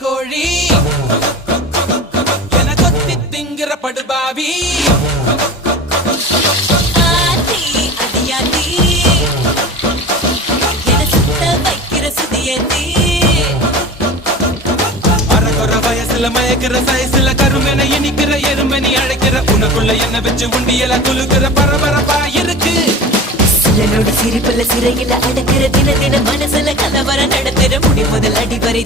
கோழி என கொத்தி திங்கிற படுபாவி அரகுற வயசுல மயக்கிற சைஸ்ல கருமென இனிக்கிற எருமணி அழைக்கிற உனக்குள்ள என்ன வச்சு உண்டியல குலுக்கிற பரபரப்பா இருக்கு சிலனோட சிரிப்புல சிறையில அடக்கிற தின தின மனசுல கலவர நடத்துற முடி முதல் அடிவரை